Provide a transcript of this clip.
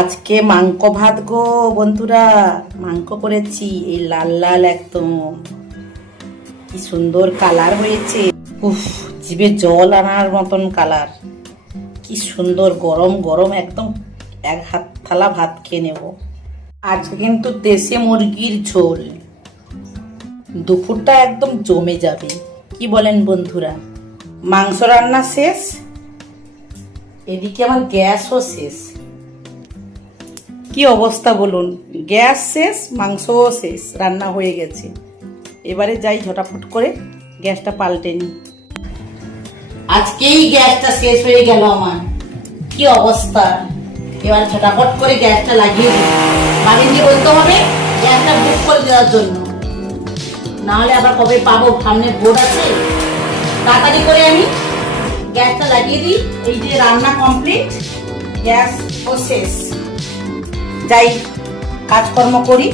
আজকে মাংস ভাত গো বন্ধুরা, মাংস করেছি। এই লাল লাল একদম কি সুন্দর কালার হয়েছে। উফ, জিভে জল আনার মতন কালার। কি সুন্দর গরম গরম একদম এক হাত থালা ভাত খেয়ে নেব। আজকে কিন্তু দেশি মুরগির ঝোল। দুপুরটা একদম জমে যাবে, কি বলেন বন্ধুরা? মাংস রান্না শেষ, এদিকে আমার গ্যাসও শেষ। কি অবস্থা বলুন, গ্যাস শেষ, মাংসও শেষ, রান্না হয়ে গেছে। এবারে যাই ঝটাফট করে গ্যাসটা পাল্টে নি। আজকেই গ্যাসটা শেষ হয়ে গেল আমার, কি অবস্থা। এবার ঝটাফট করে গ্যাসটা লাগিয়ে দিই। বাড়ি নিয়ে বলতে হবে গ্যাসটা বুক করে দেওয়ার জন্য, নাহলে আবার কবে পাবো, সামনে বোর্ড আছে। তাড়াতাড়ি করে আমি গ্যাসটা লাগিয়ে দিই। এই যে রান্না কমপ্লিট, গ্যাস ও শেষ। যাই কাজকর্ম করি।